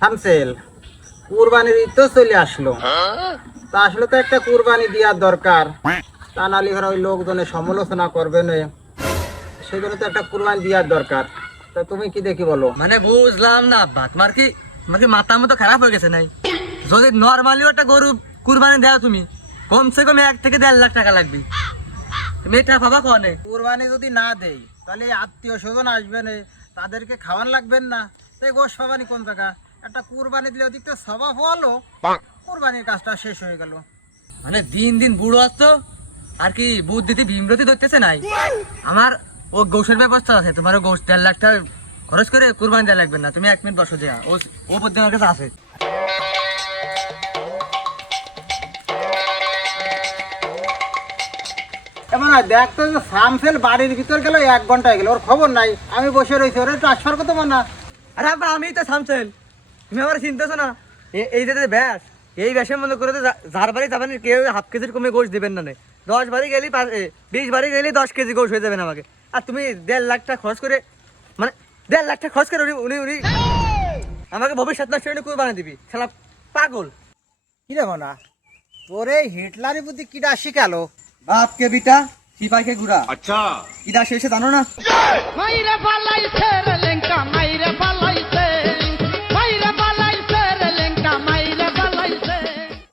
থামসেল, কুরবানির ঈদ তো চলে আসলো, তা আসলে তো একটা কুরবানি দেওয়ার দরকার, তা নালি ঘরে ওই লোকজনের সমালোচনা করবে না, সেই জন্য তো একটা কুরবানি দেওয়ার দরকার। তা তুমি কি দেখি বলো? মানে বুঝলাম না আব্বা, তোমার কি মাথা মতো খারাপ হয়ে গেছে নাই? যদি নর্মালি একটা গরু কুরবানি দাও তুমি, কমসে কম 1 থেকে 1.5 লাখ টাকা লাগবে। তুমি এটা ভাবা কোনে? কুরবানি যদি না দেই তাহলে আত্মীয় স্বজন আসবে না, তাদেরকে খাওয়ান লাগবেন না, তাই গোশ পাবানি কোন জায়গা? একটা কুরবানি দিলে ওদিক তো স্বভাব হলো, কুরবানির কাজটা শেষ হয়ে গেল। মানে দিন দিন বুড়ো আসতো আর কি বুদ্ধিতে বিমরতি ধরতেছে নাই। আমার ও গোশের ব্যবস্থা আছে, তোমার ও গোশ 1.5 লাখ টাকা খরচ করে কুরবানি দেওয়া লাগবে না। তুমি 1 মিনিট বসো, দেয়া ও বুদ্ধি আমার কাছে আছে। এমন দেখ তো, সামসেল বাড়ির ভিতর গেল 1 ঘন্টায় গেল, ওর খবর নাই, আমি বসে রয়েছি, ওরে ট্রান্সফার করতে পার না? আরে আব্বা, আমি তো সামছেন, তুমি আমার চিনতেছো না? এই যে ব্যাস, এই ব্যাসের মধ্যে করে তো যার বাড়ি যাবেন কেউ হাফ কেজির কমে গোশ দিবেন না। 10 বাড়ি গেলি 20 বাড়ি গেলি 10 কেজি গোশ হয়ে যাবেন আমাকে। আর তুমি 1.5 লাখ টাকা খরচ করে, মানে 1.5 লাখ টাকা খরচ করে উনি আমাকে ভবিষ্যৎ নষ্ট করে কুরবানি দিবি? শালা পাগল। কি রে না, তোরে হিটলারের বুদ্ধি কিডা শিখালো? বাপকে বিটা সিপাইকে গুড়া। আচ্ছা, কিডা শেষে জানো না?